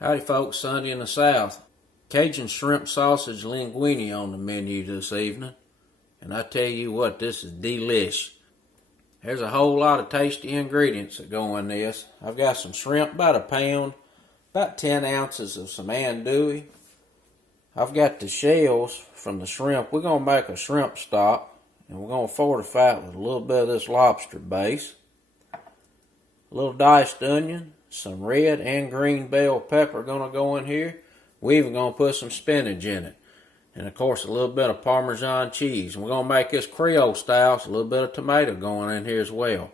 Howdy folks, Sunday in the South. Cajun shrimp sausage linguine on the menu this evening. And I tell you what, this is delish. There's a whole lot of tasty ingredients that go in this. I've got some shrimp, about a pound, about 10 ounces of some andouille. I've got the shells from the shrimp. We're going to make a shrimp stock, and we're going to fortify it with a little bit of this lobster base. A little diced onion, some red and green bell pepper going to go in here. We're even going to put some spinach in it. And of course a little bit of Parmesan cheese. And we're going to make this Creole-style, so a little bit of tomato going in here as well.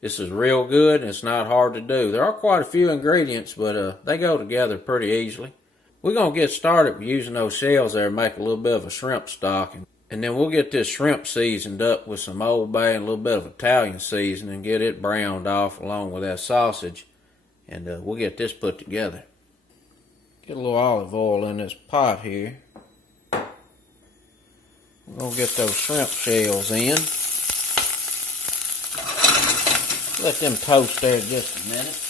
This is real good and it's not hard to do. There are quite a few ingredients, but they go together pretty easily. We're going to get started with using those shells there and make a little bit of a shrimp stock. And then we'll get this shrimp seasoned up with some Old Bay and a little bit of Italian seasoning and get it browned off along with that sausage. And we'll get this put together. Get a little olive oil in this pot here. We're going to get those shrimp shells in. Let them toast there just a minute.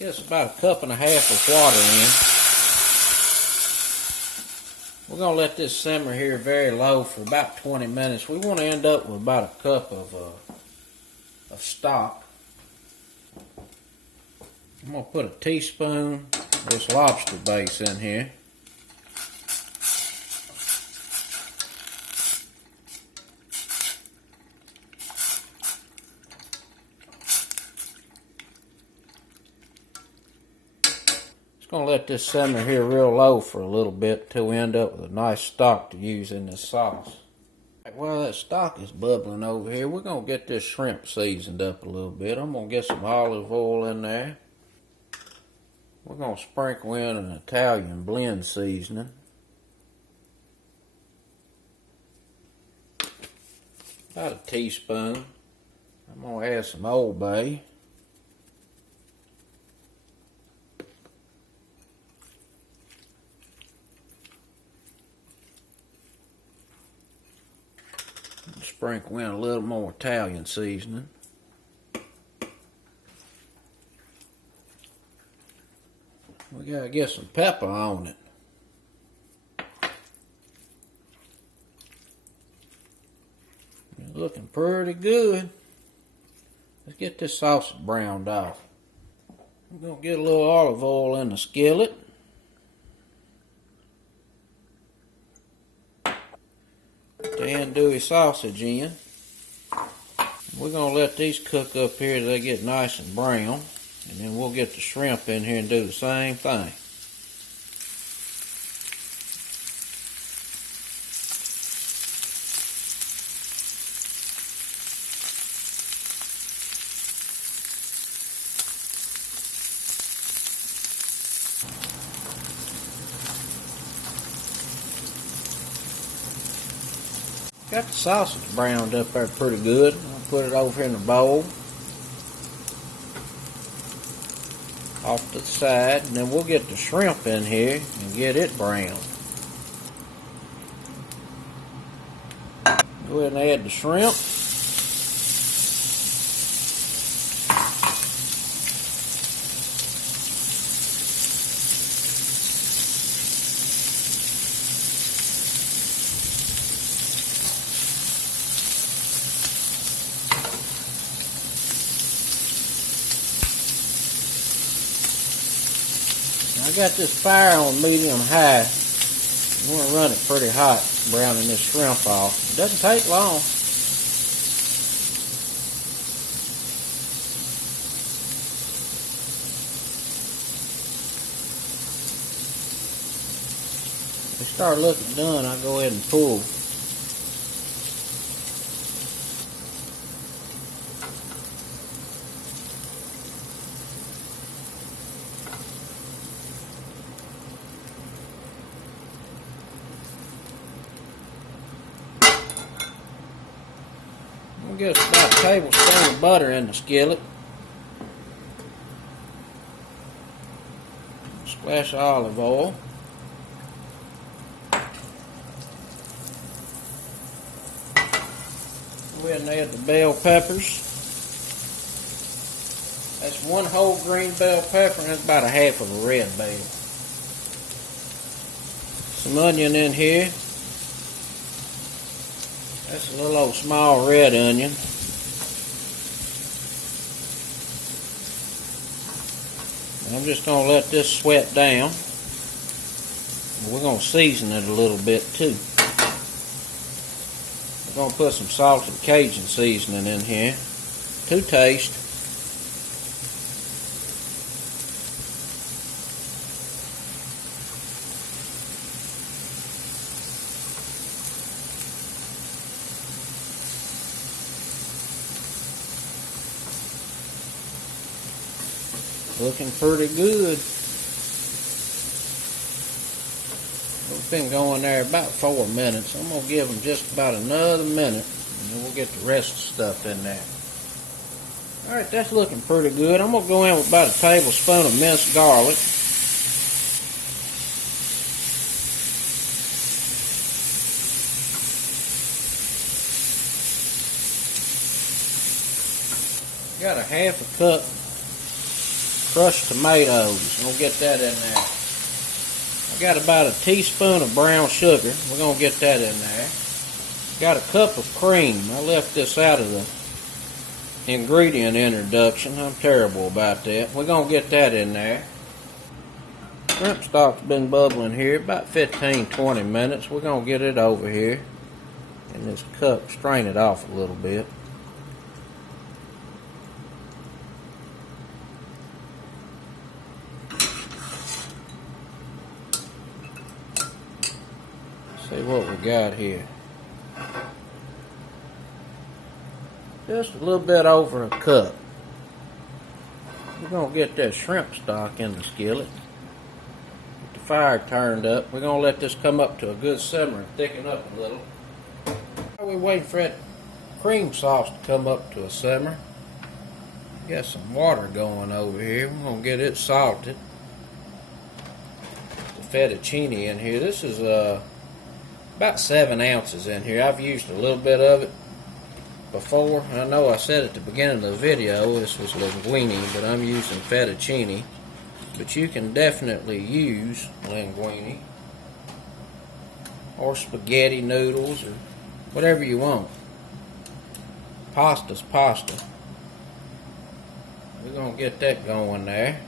Get us about 1.5 cups of water in. We're going to let this simmer here very low for about 20 minutes. We want to end up with about 1 cup of stock. I'm going to put a teaspoon of this lobster base in here. Going to let this simmer here real low for a little bit till we end up with a nice stock to use in this sauce. While that stock is bubbling over here, we're going to get this shrimp seasoned up a little bit. I'm going to get some olive oil in there. We're going to sprinkle in an Italian blend seasoning. About a teaspoon. I'm going to add some Old Bay. Sprinkle in a little more Italian seasoning. We gotta get some pepper on it. It's looking pretty good. Let's get this sausage browned off. We're gonna get a little olive oil in the skillet. The andouille sausage in. We're going to let these cook up here till they get nice and brown, and then we'll get the shrimp in here and do the same thing. Got the sausage browned up there pretty good. I'll put it over here in the bowl. Off to the side. And then we'll get the shrimp in here and get it browned. Go ahead and add the shrimp. I got this fire on medium high. I'm going to run it pretty hot, browning this shrimp off. It doesn't take long. If they start looking done, I'll go ahead and pull. We'll get about a tablespoon of butter in the skillet. Splash of olive oil. Go ahead and add the bell peppers. That's one whole green bell pepper, and that's about a half of a red bell. Some onion in here. That's a little old small red onion. I'm just going to let this sweat down. We're going to season it a little bit too. We're going to put some salted Cajun seasoning in here to taste. Looking pretty good. We've been going there about 4 minutes. I'm going to give them just about another minute, and then we'll get the rest of the stuff in there. Alright, that's looking pretty good. I'm going to go in with about a tablespoon of minced garlic. Got a half a cup crushed tomatoes. We'll get that in there. I got about a teaspoon of brown sugar. We're going to get that in there. Got a cup of cream. I left this out of the ingredient introduction. I'm terrible about that. We're going to get that in there. Shrimp stock's been bubbling here about 15-20 minutes. We're going to get it over here in this cup. Strain it off a little bit. See what we got here. Just a little bit over a cup. We're going to get that shrimp stock in the skillet. Get the fire turned up. We're going to let this come up to a good simmer and thicken up a little. While we're waiting for that cream sauce to come up to a simmer, got some water going over here. We're going to get it salted. The fettuccine in here. This is about 7 ounces in here. I've used a little bit of it before. I know I said at the beginning of the video this was linguine, but I'm using fettuccine. But you can definitely use linguine or spaghetti noodles or whatever you want. Pasta's pasta. We're going to get that going there.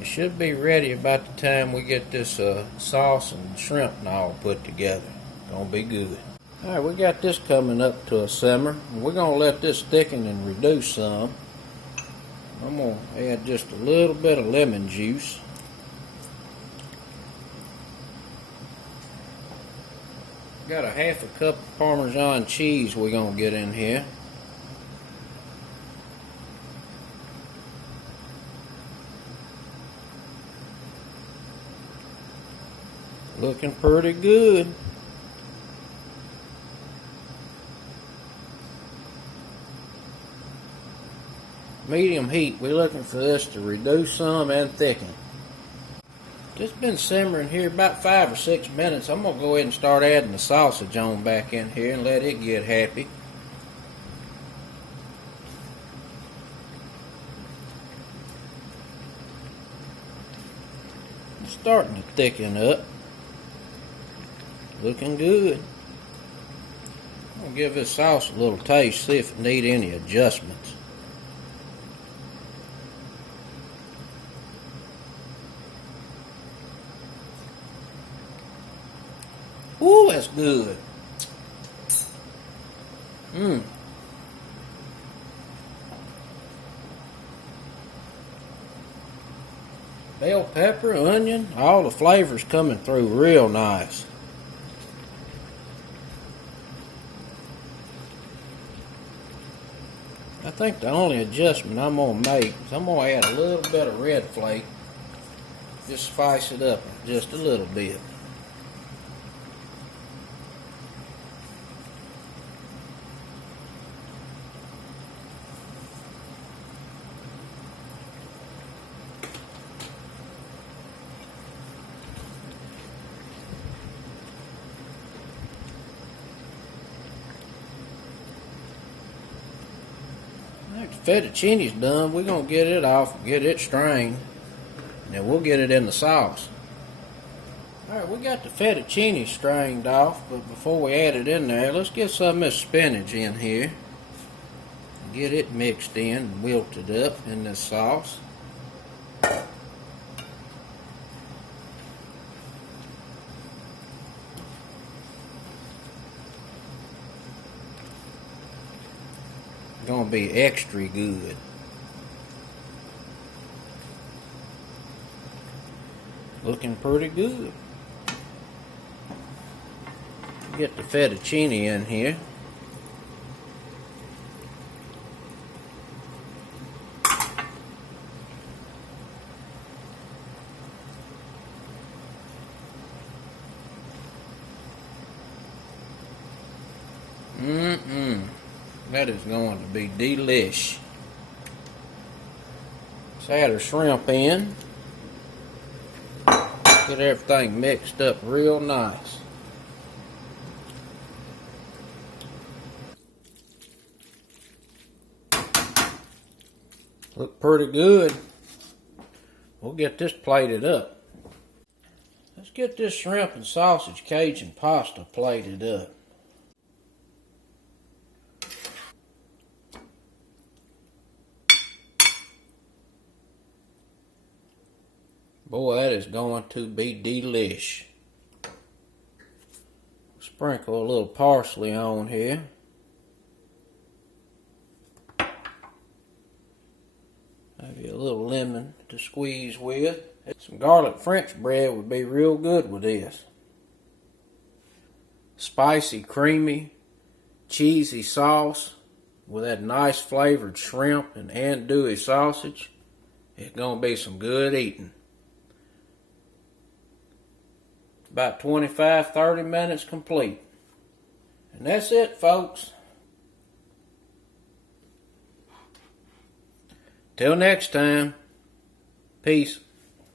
It should be ready about the time we get this sauce and shrimp and all put together. Gonna be good. Alright, we got this coming up to a simmer. We're gonna let this thicken and reduce some. I'm gonna add just a little bit of lemon juice. Got a half a cup of Parmesan cheese we're gonna get in here. Looking pretty good. Medium heat. We're looking for this to reduce some and thicken. Just been simmering here about 5 or 6 minutes. I'm going to go ahead and start adding the sausage on back in here and let it get happy. It's starting to thicken up. Looking good. I'm going to give this sauce a little taste, see if it needs any adjustments. Ooh, that's good. Bell pepper, onion, all the flavors coming through real nice. I think the only adjustment I'm going to make is I'm going to add a little bit of red flake. Just spice it up just a little bit. fettuccine's done, we're going to get it off, get it strained, and then we'll get it in the sauce. Alright, we got the fettuccine strained off, but before we add it in there, let's get some of this spinach in here. Get it mixed in, wilted up in this sauce. Gonna be extra good. Looking pretty good. Get the fettuccine in here. That is going to be delish. Let's add our shrimp in. Get everything mixed up real nice. Look pretty good. We'll get this plated up. Let's get this shrimp and sausage Cajun pasta plated up. Boy, that is going to be delish. Sprinkle a little parsley on here. Maybe a little lemon to squeeze with. Some garlic French bread would be real good with this. Spicy, creamy, cheesy sauce with that nice flavored shrimp and andouille sausage. It's going to be some good eating. About 25-30 minutes complete. And that's it, folks. Till next time, peace.